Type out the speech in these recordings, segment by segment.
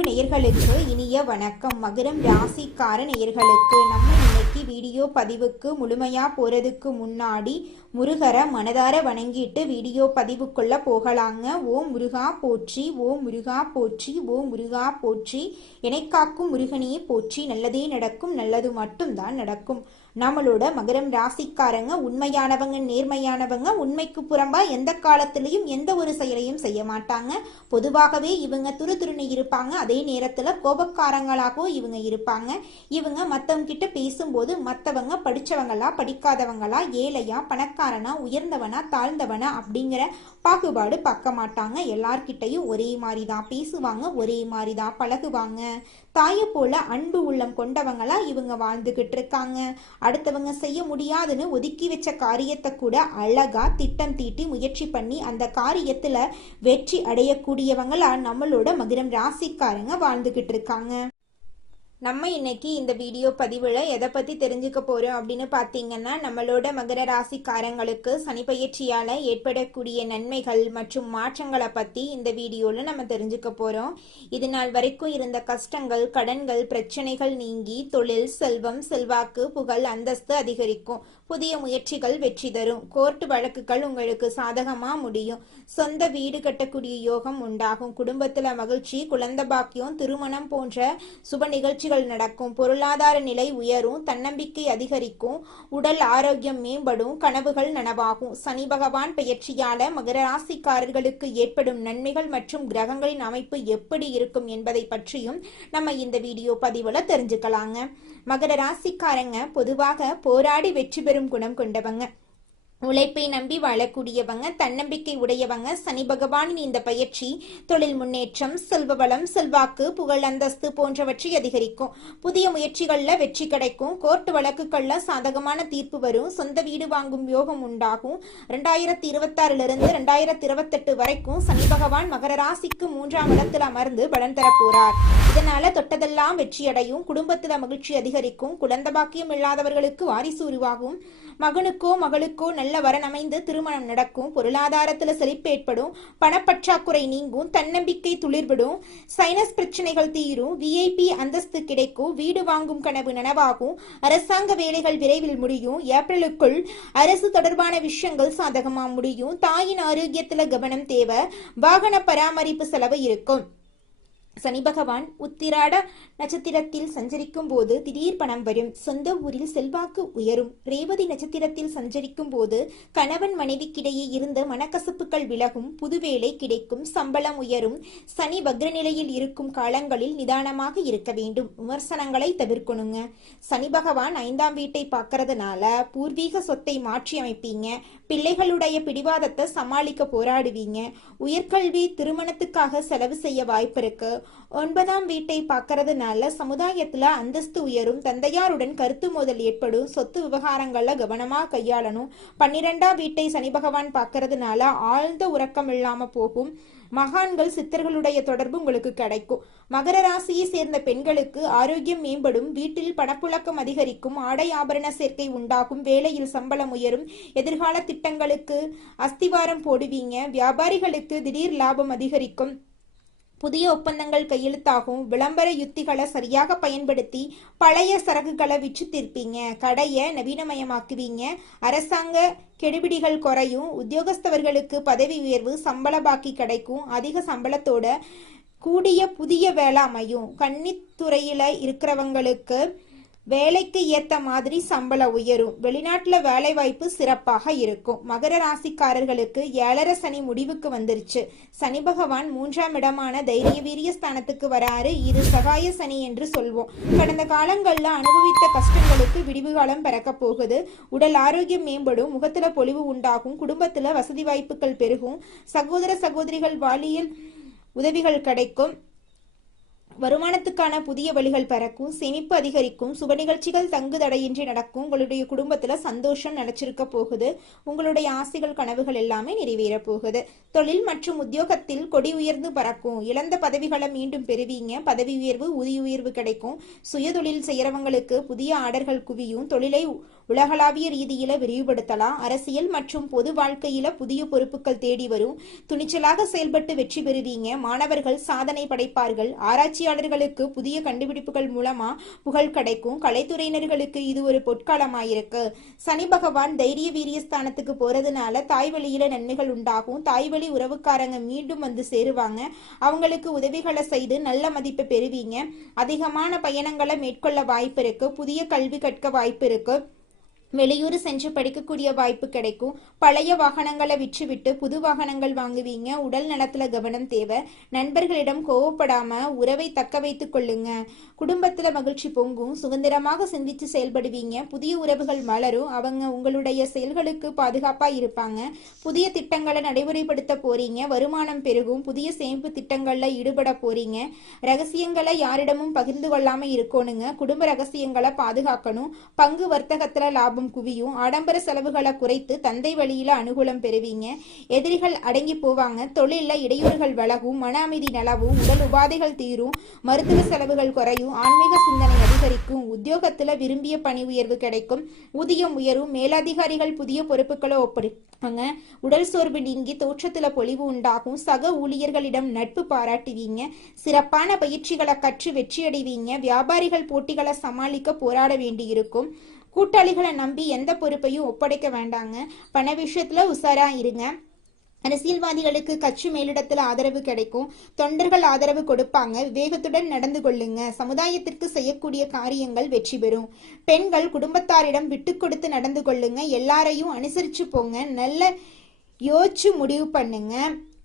அன்பு நேயர்களுக்கு இனிய வணக்கம். மகரம் ராசிக்கார நேயர்களுக்கு நம்ம இன்னைக்கு வீடியோ பதிவுக்கு முழுமையா போறதுக்கு முன்னாடி முருகரை மனதார வணங்கிட்டு வீடியோ பதிவுக்குள்ள போகலாங்க. ஓம் முருகா போற்றி, ஓம் முருகா போற்றி, ஓம் முருகா போற்றி, எனைக்காக்கும் முருகனையே போற்றி, நல்லதே நடக்கும், நல்லது மட்டும்தான் நடக்கும். நம்மளோட மகரம் ராசிக்காரங்க உண்மையானவங்க, நேர்மையானவங்க, உண்மைக்கு புறம்பா எந்த காலத்திலையும் எந்த ஒரு செயலையும் செய்ய மாட்டாங்க. பொதுவாகவே இவங்க துருதுருன்னு இருப்பாங்க. அதே நேரத்துல கோபக்காரங்களாகவும் இவங்க இருப்பாங்க. இவங்க மத்தவங்க கிட்ட பேசும்போது மத்தவங்க படிச்சவங்களா படிக்காதவங்களா, ஏழையா பணக்காரனா, உயர்ந்தவனா தாழ்ந்தவனா அப்படிங்கிற பாகுபாடு பார்க்க மாட்டாங்க. எல்லார்கிட்டையும் ஒரே மாதிரி தான் பேசுவாங்க, ஒரே மாதிரி தான் பழகுவாங்க. தாயை போல அன்பு உள்ளம் கொண்டவங்களா இவங்க வாழ்ந்துகிட்டு இருக்காங்க. அடுத்தவங்க செய்ய முடியாதுன்னு ஒதுக்கி வச்ச காரியத்தை கூட அழகா திட்டம் தீட்டி முயற்சி பண்ணி அந்த காரியத்துல வெற்றி அடையக்கூடியவங்களா நம்மளோட மகரம் ராசிக்காரங்க வாழ்ந்துகிட்டு இருக்காங்க. நம்ம இன்னைக்கு இந்த வீடியோ பதிவில் எதை பற்றி தெரிஞ்சுக்க போகிறோம் அப்படின்னு பார்த்தீங்கன்னா, நம்மளோட மகர ராசிக்காரங்களுக்கு சனி பயிற்சியால் ஏற்படக்கூடிய நன்மைகள் மற்றும் மாற்றங்களை பற்றி இந்த வீடியோவில் நம்ம தெரிஞ்சுக்க போகிறோம். இது நாள் வரைக்கும் இருந்த கஷ்டங்கள், கடன்கள், பிரச்சனைகள் நீங்கி தொழில், செல்வம், செல்வாக்கு, புகழ், அந்தஸ்து அதிகரிக்கும். புதிய முயற்சிகள் வெற்றி தரும். கோர்ட்டு வழக்குகள் உங்களுக்கு சாதகமாக முடியும். சொந்த வீடு கட்டக்கூடிய யோகம் உண்டாகும். குடும்பத்தில் மகிழ்ச்சி, குழந்தை பாக்கியம், திருமணம் போன்ற சுப நிகழ்ச்சிகள் நடக்கும். பொருளாதார நிலை உயரும். தன்னம்பிக்கை அதிகரிக்கும். உடல் ஆரோக்கியம் மேம்படும். கனவுகள் நனவாகும். சனி பகவான் பெயர்ச்சியால மகர ராசிக்காரர்களுக்கு ஏற்படும் நன்மைகள் மற்றும் கிரகங்களின் அமைப்பு எப்படி இருக்கும் என்பதை பற்றியும் நம்ம இந்த வீடியோ பதிவுல தெரிஞ்சுக்கலாங்க. மகர ராசிக்காரங்க பொதுவாக போராடி வெற்றி பெறும் குணம் கொண்டவங்க. உழைப்பை நம்பி வாழக்கூடியவங்க, தன்னம்பிக்கை உடையவங்க. சனி பகவானின் இந்த பயிற்சி தொழில் முன்னேற்றம், செல்வ வளம், செல்வாக்கு, புகழ், அந்தஸ்து போன்றவற்றை அதிகரிக்கும். புதிய முயற்சிகள்ல வெற்றி கிடைக்கும். கோர்ட்டு வழக்குகள்ல சாதகமான தீர்ப்பு வரும். சொந்த வீடு வாங்கும் யோகம் உண்டாகும். 2026 இருந்து 2028 வரைக்கும் சனி பகவான் மகர ராசிக்கு 3ஆம் இடத்தில் அமர்ந்து பலன் தர போறார். இதனால தொட்டதெல்லாம் வெற்றியடையும். குடும்பத்துல மகிழ்ச்சி அதிகரிக்கும். குழந்தை பாக்கியம் இல்லாதவர்களுக்கு வாரிசு உருவாகும். மகனுக்கோ மகளுக்கோ நல்ல வரன் அமைந்து திருமணம் நடக்கும். பொருளாதாரத்துல செழிப்பு ஏற்படும். பணப்பற்றாக்குறை நீங்கும். தன்னம்பிக்கை துளிர்விடும். சைனஸ் பிரச்சனைகள் தீரும். விஐபி அந்தஸ்து கிடைக்கும். வீடு வாங்கும் கனவு நனவாகும். அரசாங்க வேலைகள் விரைவில் முடியும். ஏப்ரலுக்குள் அரசு தொடர்பான விஷயங்கள் சாதகமா முடியும். தாயின் ஆரோக்கியத்துல கவனம் தேவை. வாகன பராமரிப்பு செலவு இருக்கும். சனி பகவான் உத்திராட நட்சத்திரத்தில் சஞ்சரிக்கும் போது திடீர் பணம் வரும். சொந்த ஊரில் செல்வாக்கு உயரும். ரேவதி நட்சத்திரத்தில் சஞ்சரிக்கும் போது கணவன் மனைவிக்கிடையே இருந்த மனக்கசப்புகள் விலகும். புது வேலை கிடைக்கும். சம்பளம் உயரும். சனி வக்ர நிலையில் இருக்கும் காலங்களில் நிதானமாக இருக்க வேண்டும். விமர்சனங்களை தவிர்க்கணுங்க. சனி பகவான் 5ஆம் வீட்டை பார்க்கறதுனால பூர்வீக சொத்தை மாற்றி அமைப்பீங்க. பிள்ளைகளுடைய பிடிவாதத்தை சமாளிக்க போராடுவீங்க. உயர்கல்வி, திருமணத்துக்காக செலவு செய்ய வாய்ப்பு இருக்கு. 9ஆம் வீட்டை பார்க்கறதுனால சமுதாயத்துல அந்தஸ்து உயரும். தந்தையாருடன் கருத்து மோதல் ஏற்படும். சொத்து விவகாரங்கள்ல கவனமா கையாளணும். 12ஆம் வீட்டை சனி பகவான் பார்க்கறதுனால ஆழ்ந்த உறக்கம் இல்லாம போகும். மகான்கள், சித்தர்களுடைய தொடர்பு உங்களுக்கு கிடைக்கும். மகர ராசியை சேர்ந்த பெண்களுக்கு ஆரோக்கியம் மேம்படும். வீட்டில் பணப்புழக்கம் அதிகரிக்கும். ஆடை ஆபரண சேர்க்கை உண்டாகும். வேலையில் சம்பளம் உயரும். எதிர்கால திட்டங்களுக்கு அஸ்திவாரம் போடுவீங்க. வியாபாரிகளுக்கு திடீர் லாபம் அதிகரிக்கும். புதிய ஒப்பந்தங்கள் கையெழுத்தாகும். விளம்பர யுத்திகளை சரியாக பயன்படுத்தி பழைய சரக்குகளை விற்று தீர்ப்பீங்க. கடையை நவீனமயமாக்குவீங்க. அரசாங்க கெடுபிடிகள் குறையும். உத்தியோகஸ்தவர்களுக்கு பதவி உயர்வு, சம்பள பாக்கி கிடைக்கும். அதிக சம்பளத்தோட கூடிய புதிய வேலை அமையும். கன்னித்துறையில இருக்கிறவங்களுக்கு வேலைக்கு ஏத்த மாதிரி சம்பளம் உயரும். வெளிநாட்டுல வேலை வாய்ப்பு சிறப்பாக இருக்கும். மகர ராசிக்காரர்களுக்கு 7.5 சனி முடிவுக்கு வந்துருச்சு. சனி பகவான் 3ஆம் இடமான தைரிய வீரிய ஸ்தானத்துக்கு வராரு. இது சகாய சனி என்று சொல்வோம். கடந்த காலங்கள்ல அனுபவித்த கஷ்டங்களுக்கு விடிவு காலம் பிறக்க போகுது. உடல் ஆரோக்கியம் மேம்படும். முகத்துல பொலிவு உண்டாகும். குடும்பத்துல வசதி வாய்ப்புகள் பெருகும். சகோதர சகோதரிகள் வாலியல் உதவிகள் கிடைக்கும். வருமானத்துக்கான புதிய வழிகள் பிறக்கும். சேமிப்பு அதிகரிக்கும். சுப நிகழ்ச்சிகள் தங்கு தடையின்றி நடக்கும். உங்களுடைய குடும்பத்துல சந்தோஷம் நினைச்சிருக்க போகுது. உங்களுடைய ஆசைகள், கனவுகள் எல்லாமே நிறைவேற போகுது. தொழில் மற்றும் உத்தியோகத்தில் கொடி உயர்ந்து பறக்கும். இழந்த பதவிகளை மீண்டும் பெறுவீங்க. பதவி உயர்வு, ஊதிய உயர்வு கிடைக்கும். சுய தொழில் செய்யறவங்களுக்கு புதிய ஆர்டர்கள் குவியும். தொழிலை உலகளாவிய ரீதியில விரிவுபடுத்தலாம். அரசியல் மற்றும் பொது வாழ்க்கையில புதிய பொறுப்புகள் தேடி வரும். துணிச்சலாக செயல்பட்டு வெற்றி பெறுவீங்க. மாணவர்கள் சாதனை படைப்பார்கள். ஆராய்ச்சியாளர்களுக்கு புதிய கண்டுபிடிப்புகள் மூலமா புகழ் கிடைக்கும். கலைத்துறையினர்களுக்கு இது ஒரு பொற்காலமாயிருக்கு. சனி பகவான் தைரிய வீரியஸ்தானத்துக்கு போறதுனால தாய் வழியில நன்மைகள் உண்டாகும். தாய் வழி உறவுக்காரங்க மீண்டும் வந்து சேருவாங்க. அவங்களுக்கு உதவிகளை செய்து நல்ல மதிப்பை பெறுவீங்க. அதிகமான பயணங்களை மேற்கொள்ள வாய்ப்பு இருக்கு. புதிய கல்வி கற்க வாய்ப்பு இருக்கு. வெளியூர் சென்று படிக்கக்கூடிய வாய்ப்பு கிடைக்கும். பழைய வாகனங்களை விற்றுவிட்டு புது வாகனங்கள் வாங்குவீங்க. உடல் நலத்துல கவனம் தேவை. நண்பர்களிடம் கோவப்படாம உறவை தக்க வைத்துக் கொள்ளுங்க. குடும்பத்துல மகிழ்ச்சி பொங்கும். சுதந்திரமாக சிந்திச்சு செயல்படுவீங்க. புதிய உறவுகள் மலரும். அவங்க உங்களுடைய செயல்களுக்கு பாதுகாப்பா இருப்பாங்க. புதிய திட்டங்களை நடைமுறைப்படுத்த போறீங்க. வருமானம் பெருகும். புதிய சேமிப்பு திட்டங்கள்ல ஈடுபட போறீங்க. ரகசியங்களை யாரிடமும் பகிர்ந்து கொள்ளாம இருக்கணுங்க. குடும்ப ரகசியங்களை பாதுகாக்கணும். பங்கு வர்த்தகத்துல லாபம் குவியும். ஆடம்பர செலவுகளை குறைத்து தந்தை வழியில அனுகூலம் பெறுவீங்க. எதிரிகள் அடங்கி போவாங்க. தொழில இடையூறுகள் விலகும். மன அமைதி நிலவும். உடல் உபாதைகள் தீரும். மருத்துவ செலவுகள் குறையும். ஆன்மீக சிந்தனை அதிகரிக்கும். உத்தியோகத்துல விரும்பிய பணி உயர்வு கிடைக்கும். ஊதியம் உயரும். மேலதிகாரிகள் புதிய பொறுப்புகளை ஒப்படைப்பாங்க. உடல் சோர்வு நீங்கி தோற்றத்துல பொலிவு உண்டாகும். சக ஊழியர்களிடம் நட்பு பாராட்டுவீங்க. சிறப்பான பயிற்சிகளை கற்று வெற்றியடைவீங்க. வியாபாரிகள் போட்டிகளை சமாளிக்க போராட வேண்டியிருக்கும். கூட்டாளிகளை நம்பி எந்த பொறுப்பையும் ஒப்படைக்க வேண்டாங்க. பண விஷயத்துல உசாரா இருங்க. அரசியல்வாதிகளுக்கு கட்சி மேலிடத்துல ஆதரவு கிடைக்கும். தொண்டர்கள் ஆதரவு கொடுப்பாங்க. விவேகத்துடன் நடந்து கொள்ளுங்க. சமுதாயத்திற்கு செய்யக்கூடிய காரியங்கள் வெற்றி பெறும். பெண்கள் குடும்பத்தாரிடம் விட்டு கொடுத்து நடந்து கொள்ளுங்க. எல்லாரையும் அனுசரிச்சு போங்க. நல்ல யோசிச்சு முடிவு பண்ணுங்க.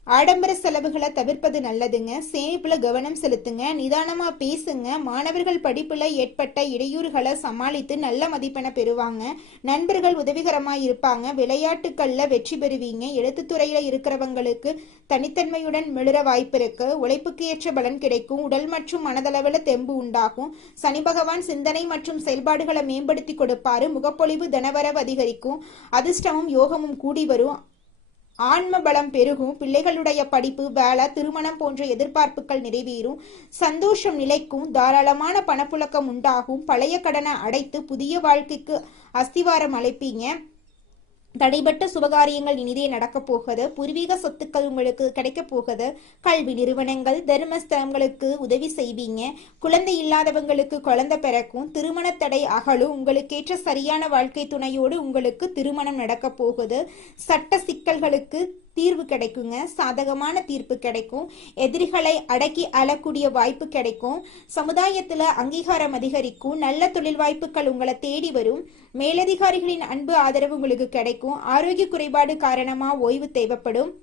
ஆடம்பர செலவுகளை தவிர்ப்பது நல்லதுங்க. சேமிப்புல கவனம் செலுத்துங்க. நிதானமா பேசுங்க. மாணவர்கள் படிப்புல ஏற்பட்ட இடையூறுகளை சமாளித்து நல்ல மதிப்பெண்ணை பெறுவாங்க. நண்பர்கள் உதவிகரமா இருப்பாங்க. விளையாட்டுக்கள்ல வெற்றி பெறுவீங்க. எழுத்துத்துறையில இருக்கிறவங்களுக்கு தனித்தன்மையுடன் மிளற வாய்ப்பு இருக்கு. உழைப்புக்கு ஏற்ற பலன் கிடைக்கும். உடல் மற்றும் மனதளவுல தெம்பு உண்டாகும். சனி பகவான் சிந்தனை மற்றும் செயல்பாடுகளை மேம்படுத்தி கொடுப்பாரு. முகப்பொழிவு தனவரவு அதிகரிக்கும். அதிர்ஷ்டமும் யோகமும் கூடி வரும். ஆன்ம பலம் பெருகும். பிள்ளைகளுடைய படிப்பு, வேலை, திருமணம் போன்ற எதிர்பார்ப்புகள் நிறைவேறும். சந்தோஷம் நிலைக்கும். தாராளமான பணப்புழக்கம் உண்டாகும். பழைய கடனை அடைத்து புதிய வாழ்க்கைக்கு அஸ்திவாரம் அழைப்பீங்க. தடைபட்ட சுபகாரியங்கள் இனிதே நடக்க போகுது. பூர்வீக சொத்துக்கள் உங்களுக்கு கிடைக்க போகுது. கல்வி நிறுவனங்கள், தர்மஸ்தலங்களுக்கு உதவி செய்வீங்க. குழந்தை இல்லாதவங்களுக்கு குழந்தை பிறக்கும். திருமண தடை அகலும். உங்களுக்கேற்ற சரியான வாழ்க்கை துணையோடு உங்களுக்கு திருமணம் நடக்க போகுது. சட்ட சிக்கல்களுக்கு தீர்வு கிடைக்குங்க. சாதகமான தீர்ப்பு கிடைக்கும். எதிரிகளை அடக்கி அழக்கூடிய வாய்ப்பு கிடைக்கும். சமுதாயத்துல அங்கீகாரம் அதிகரிக்கும். நல்ல தொழில் வாய்ப்புகள் உங்களை தேடி வரும். மேலதிகாரிகளின் அன்பு ஆதரவு உங்களுக்கு கிடைக்கும். ஆரோக்கிய குறைபாடு காரணமா ஓய்வு தேவைப்படும்.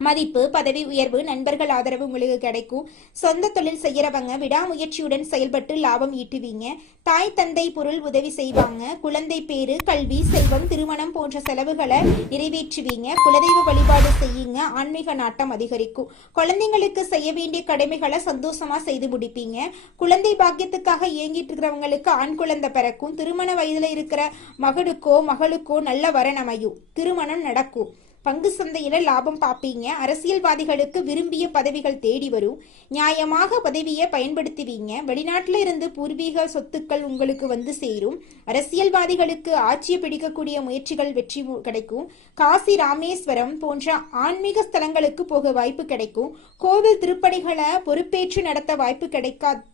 மதிப்பு, பதவி உயர்வு, நண்பர்கள் ஆதரவு உங்களுக்கு கிடைக்கும். சொந்த தொழில் செய்யறவங்க விடாமுயற்சியுடன் செயல்பட்டு லாபம் ஈட்டுவீங்க. தாய் தந்தை பொருள் உதவி செய்வாங்க. குழந்தை பேரு, கல்வி, செல்வம், திருமணம் போன்ற செலவுகளை நிறைவேற்றுவீங்க. குலதெய்வ வழிபாடு செய்யுங்க. ஆன்மீக நாட்டம் அதிகரிக்கும். குழந்தைங்களுக்கு செய்ய வேண்டிய கடமைகளை சந்தோஷமா செய்து முடிப்பீங்க. குழந்தை பாக்கியத்துக்காக இயங்கிட்டு இருக்கிறவங்களுக்கு ஆண் குழந்தை பிறக்கும். திருமண வயதுல இருக்கிற மகனுக்கோ மகளுக்கோ நல்ல வரன் அமையும். திருமணம் நடக்கும். பங்கு சந்தையில லாபம் பார்ப்பீங்க. அரசியல்வாதிகளுக்கு விரும்பிய பதவிகள் தேடி வரும். நியாயமாக பதவியை பயன்படுத்துவீங்க. வெளிநாட்டுல இருந்து பூர்வீக சொத்துக்கள் உங்களுக்கு வந்து சேரும். அரசியல்வாதிகளுக்கு ஆட்சியை பிடிக்கக்கூடிய முயற்சிகள் வெற்றி கிடைக்கும். காசி, ராமேஸ்வரம் போன்ற ஆன்மீக ஸ்தலங்களுக்கு போக வாய்ப்பு கிடைக்கும். கோவில் திருப்பணிகளை பொறுப்பேற்று நடத்த வாய்ப்பு கிடைக்காது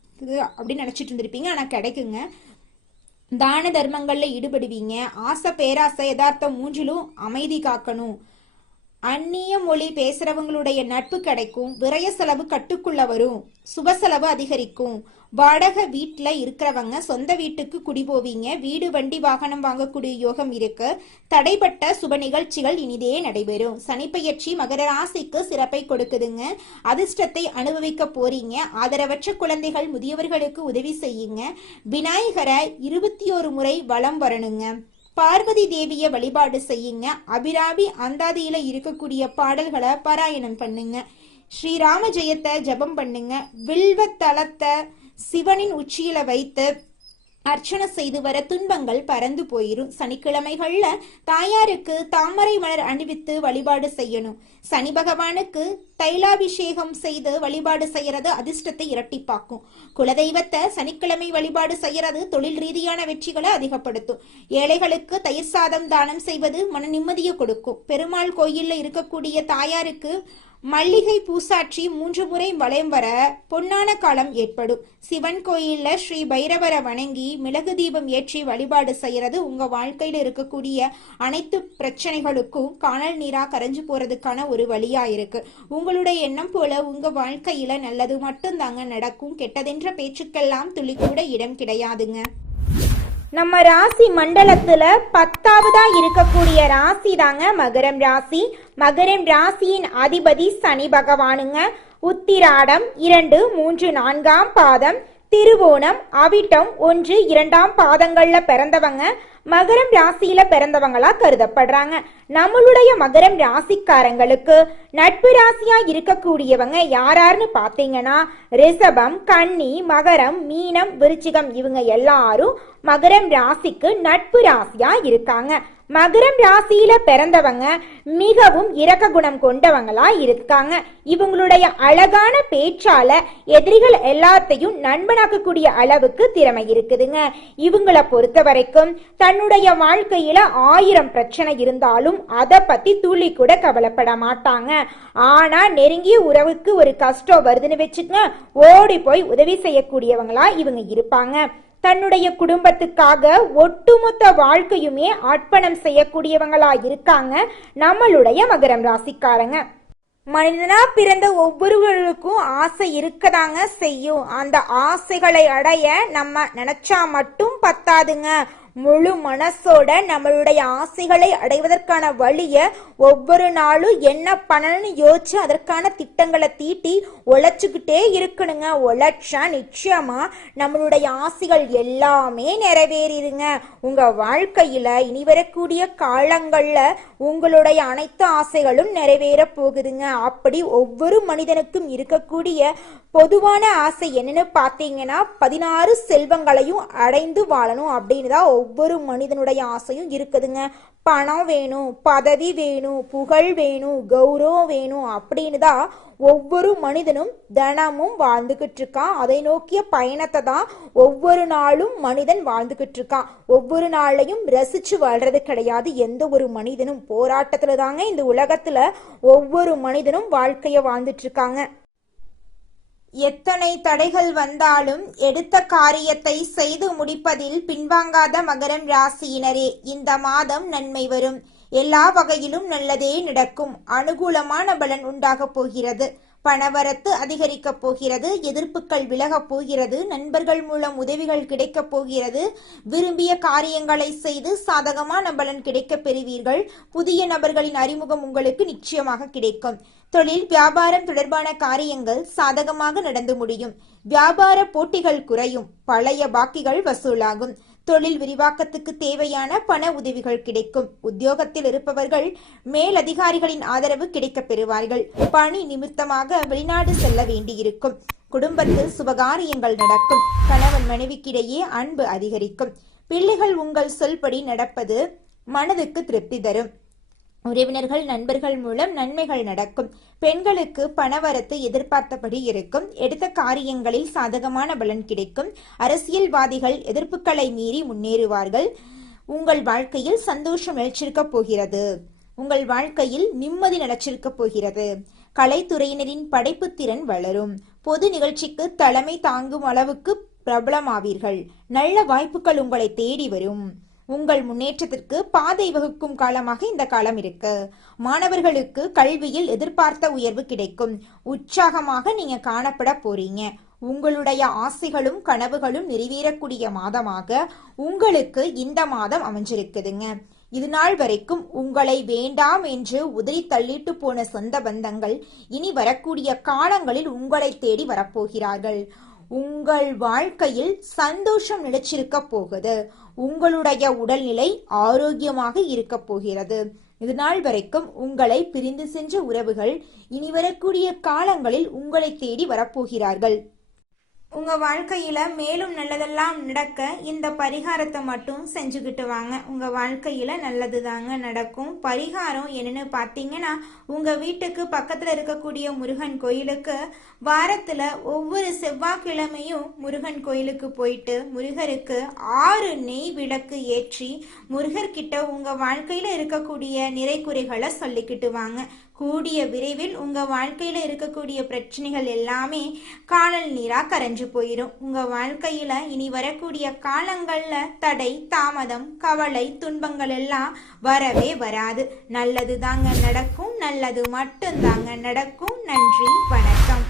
அப்படின்னு நினைச்சிட்டு இருந்திருப்பீங்க. ஆனா கிடைக்குங்க. தான தர்மங்கள்ல ஈடுபடுவீங்க. ஆசை, பேராசை, யதார்த்தம் மூன்றிலும் அமைதி காக்கணும். அந்நிய மொழி பேசுறவங்களுடைய நட்பு கிடைக்கும். விரய செலவு கட்டுக்குள்ள வரும். சுப செலவு அதிகரிக்கும். வாடகை வீட்டுல இருக்கிறவங்க சொந்த வீட்டுக்கு குடி போவீங்க. வீடு, வண்டி, வாகனம் வாங்கக்கூடிய யோகம் இருக்கு. தடைப்பட்ட சுப நிகழ்ச்சிகள் இனிதே நடைபெறும். சனிப்பெயர்ச்சி மகர ராசிக்கு சிறப்பை கொடுக்குதுங்க. அதிர்ஷ்டத்தை அனுபவிக்க போறீங்க. ஆதரவற்ற குழந்தைகள், முதியவர்களுக்கு உதவி செய்யுங்க. விநாயகரை 21 முறை வலம் வரணுங்க. பார்வதி தேவிய வழிபாடு செய்யுங்க. அபிராமி அந்தாதியில இருக்கக்கூடிய பாடல்களை பாராயணம் பண்ணுங்க. ஸ்ரீராம ஜெயத்தை ஜபம் பண்ணுங்க. வில்வ தலத்தை சிவனின் உச்சியில வைத்து அர்ச்சனை செய்து வர துன்பங்கள் பறந்து போயிரும். சனிக்கிழமைகள்ல தாயாருக்கு தாமரை மலர் அணிவித்து வழிபாடு செய்யணும். சனி பகவானுக்கு தைலாபிஷேகம் செய்து வழிபாடு செய்யறது அதிர்ஷ்டத்தை இரட்டிப்பாக்கும். குலதெய்வத்தை சனிக்கிழமை வழிபாடு செய்யறது தொழில் ரீதியான வெற்றிகளை அதிகப்படுத்தும். ஏழைகளுக்கு தயிர் சாதம் தானம் செய்வது மன நிம்மதியை கொடுக்கும். பெருமாள் கோயில்ல இருக்கக்கூடிய தாயாருக்கு மல்லிகை பூசாட்சி 3 முறை வலம் வர பொன்னான காலம் ஏற்படும். சிவன் கோயில்ல ஸ்ரீ பைரவரை வணங்கி மிளகு தீபம் ஏற்றி வழிபாடு செய்யறது உங்க வாழ்க்கையில இருக்கக்கூடிய அனைத்து பிரச்சனைகளுக்கும் காணல் நீரா கரைஞ்சு போறதுக்கான ஒரு வழியா இருக்கு. உங்களுடைய எண்ணம் போல உங்க வாழ்க்கையில நல்லது மட்டும் தாங்க நடக்கும். கெட்டதென்ற பேச்சுக்கெல்லாம் துளி கூட இடம் கிடையாதுங்க. நம்ம ராசி மண்டலத்துல 10ஆவதா இருக்கக்கூடிய ராசி தாங்க மகரம் ராசி. மகரம் ராசியின் அதிபதி சனி பகவானுங்க. உத்திராடம் 2, 3, 4ஆம் பாதம், திருவோணம், அவிட்டம் 1, 2ஆம் பாதங்கள்ல பிறந்தவங்க மகரம் ராசியில பிறந்தவங்களா கருதப்படுறாங்க. நம்மளுடைய மகரம் ராசிக்காரங்களுக்கு நட்பு ராசியா இருக்கக்கூடியவங்க யாராருன்னு பாத்தீங்கன்னா ரிஷபம், கன்னி, மகரம், மீனம், விருச்சிகம் இவங்க எல்லாரும் மகரம் ராசிக்கு நட்பு ராசியா இருக்காங்க. மகரம் ராசியில பிறந்தவங்க மிகவும் இரக்க குணம் கொண்டவங்களா இருக்காங்க. இவங்களுடைய அழகான பேச்சால எதிரிகள் எல்லாத்தையும் நண்பனாக்கக்கூடிய அளவுக்கு திறமை இருக்குதுங்க. இவங்களை பொறுத்த வரைக்கும் தன்னுடைய வாழ்க்கையில 1000 பிரச்சனை இருந்தாலும் அதை பத்தி துளி கூட கவலைப்பட மாட்டாங்க. ஆனா நெருங்கிய உறவுக்கு ஒரு கஷ்டம் வருதுன்னு வச்சுக்கங்க, ஓடி போய் உதவி செய்யக்கூடியவங்களா இவங்க இருப்பாங்க. தன்னுடைய குடும்பத்துக்காக ஒட்டுமொத்த வாழ்க்கையுமே அர்ப்பணம் செய்யக்கூடியவங்களா இருக்காங்க நம்மளுடைய மகரம் ராசிக்காரங்க. மனிதனா பிறந்த ஒவ்வொருவருக்கும் ஆசை இருக்கதாங்க செய்யும். அந்த ஆசைகளை அடைய நம்ம நினைச்சா மட்டும் பத்தாதுங்க. முழு மனசோட நம்மளுடைய ஆசைகளை அடைவதற்கான வழிய ஒவ்வொரு நாளும் என்ன பண்ணணும்னு யோசிச்சு அதற்கான திட்டங்களை தீட்டி உழைச்சுக்கிட்டே இருக்கணுங்க. உழைச்சா நிச்சயமா நம்மளுடைய ஆசைகள் எல்லாமே நிறைவேறிடுங்க. உங்க வாழ்க்கையில இனி வரக்கூடிய காலங்கள்ல உங்களுடைய அனைத்து ஆசைகளும் நிறைவேற போகுதுங்க. அப்படி ஒவ்வொரு மனிதனுக்கும் இருக்கக்கூடிய பொதுவான ஆசை என்னன்னு பார்த்தீங்கன்னா 16 செல்வங்களையும் அடைந்து வாழணும் அப்படின்னு தான் ஒவ்வொரு மனிதனுடைய ஆசையும் இருக்குதுங்க. பணம் வேணும், பதவி வேணும், புகழ் வேணும், கௌரவம் வேணும் அப்படின்னு தான் ஒவ்வொரு மனிதனும் தினமும் வாழ்ந்துகிட்டு இருக்கான். அதை நோக்கிய பயணத்தை தான் ஒவ்வொரு நாளும் மனிதன் வாழ்ந்துகிட்டு இருக்கான். ஒவ்வொரு நாளையும் ரசிச்சு வாழ்றது கிடையாது எந்த ஒரு மனிதனும். போராட்டத்துல தாங்க இந்த உலகத்துல ஒவ்வொரு மனிதனும் வாழ்க்கைய வாழ்ந்துட்டு இருக்காங்க. எத்தனை தடைகள் வந்தாலும் எடுத்த காரியத்தை செய்து முடிப்பதில் பின்வாங்காத மகரம் ராசியினரே, இந்த மாதம் நன்மை வரும். எல்லா வகையிலும் நல்லதே நடக்கும். அனுகூலமான பலன் உண்டாக போகிறது. பணவரத்து அதிகரிக்க போகிறது. எதிர்ப்புகள் விலக போகிறது. நண்பர்கள் மூலம் உதவிகள் கிடைக்க போகிறது. விரும்பிய காரியங்களை செய்து சாதகமான பலன் கிடைக்க பெறுவீர்கள். புதிய நபர்களின் அறிமுகம் உங்களுக்கு நிச்சயமாக கிடைக்கும். தொழில் வியாபாரம் தொடர்பான காரியங்கள் சாதகமாக நடந்து முடியும். வியாபார போட்டிகள் குறையும். பழைய பாக்கிகள் வசூலாகும். தொழில் விரிவாக்கத்துக்கு தேவையான பண உதவிகள் கிடைக்கும். உத்தியோகத்தில் இருப்பவர்கள் மேலதிகாரிகளின் ஆதரவு கிடைக்க பெறுவார்கள். பணி நிமித்தமாக வெளிநாடு செல்ல வேண்டியிருக்கும். குடும்பத்தில் சுபகாரியங்கள் நடக்கும். கணவன் மனைவிக்கிடையே அன்பு அதிகரிக்கும். பிள்ளைகள் உங்கள் சொல்படி நடப்பது மனதுக்கு திருப்தி தரும். உறவினர்கள் நண்பர்கள் மூலம் நன்மைகள் நடக்கும். பெண்களுக்கு பணவரத்து எதிர்பார்த்தபடி இருக்கும். எடுத்த காரியங்களில் சாதகமான பலன் கிடைக்கும். அரசியல்வாதிகள் எதிர்ப்புகளை மீறி முன்னேறுவார்கள். உங்கள் வாழ்க்கையில் சந்தோஷம் நிலைச்சிருக்க போகிறது. உங்கள் வாழ்க்கையில் நிம்மதி நிலைச்சிருக்க போகிறது. கலைத்துறையினரின் படைப்பு திறன் வளரும். பொது நிகழ்ச்சிக்கு தலைமை தாங்கும் அளவுக்கு பிரபலமாவீர்கள். நல்ல வாய்ப்புகள் உங்களை தேடி வரும். உங்கள் முன்னேற்றத்திற்கு பாதை வகுக்கும் காலமாக இந்த காலம் இருக்கு. மாணவர்களுக்கு கல்வியில் எதிர்பார்த்த உயர்வு கிடைக்கும். உற்சாகமாக நீங்க காணப்பட போறீங்க. உங்களுடைய ஆசைகளும் கனவுகளும் நிறைவேறக்கூடிய மாதமாக உங்களுக்கு இந்த மாதம் அமைஞ்சிருக்குதுங்க. இது நாள் வரைக்கும் உங்களை வேண்டாம் என்று உதறி தள்ளிட்டு போன சொந்த பந்தங்கள் இனி வரக்கூடிய காலங்களில் உங்களை தேடி வரப்போகிறார்கள். உங்கள் வாழ்க்கையில் சந்தோஷம் நிலைச்சிருக்க போகுது. உங்களுடைய உடல்நிலை ஆரோக்கியமாக இருக்க போகிறது. இது நாள் வரைக்கும் உங்களை பிரிந்து சென்ற உறவுகள் இனி வரக்கூடிய காலங்களில் உங்களை தேடி வரப்போகிறார்கள். உங்க வாழ்க்கையில மேலும் நல்லதெல்லாம் நடக்க இந்த பரிகாரத்தை மட்டும் செஞ்சுக்கிட்டு வாங்க. உங்க வாழ்க்கையில நல்லது தாங்க நடக்கும். பரிகாரம் என்னன்னு பார்த்தீங்கன்னா, உங்க வீட்டுக்கு பக்கத்துல இருக்கக்கூடிய முருகன் கோயிலுக்கு வாரத்துல ஒவ்வொரு செவ்வாய்க்கிழமையும் முருகன் கோயிலுக்கு போயிட்டு முருகருக்கு 6 நெய் விளக்கு ஏற்றி முருகர்கிட்ட உங்க வாழ்க்கையில இருக்கக்கூடிய நிறைகுறைகளை சொல்லிக்கிட்டு வாங்க. கூடிய விரைவில் உங்க வாழ்க்கையில இருக்கக்கூடிய பிரச்சனைகள் எல்லாமே காணல் நீரா கரைஞ்சு போயிடும். உங்க வாழ்க்கையில இனி வரக்கூடிய காலங்கள்ல தடை, தாமதம், கவலை, துன்பங்கள் எல்லாம் வரவே வராது. நல்லது தாங்க நடக்கும். நல்லது மட்டும் தாங்க நடக்கும். நன்றி, வணக்கம்.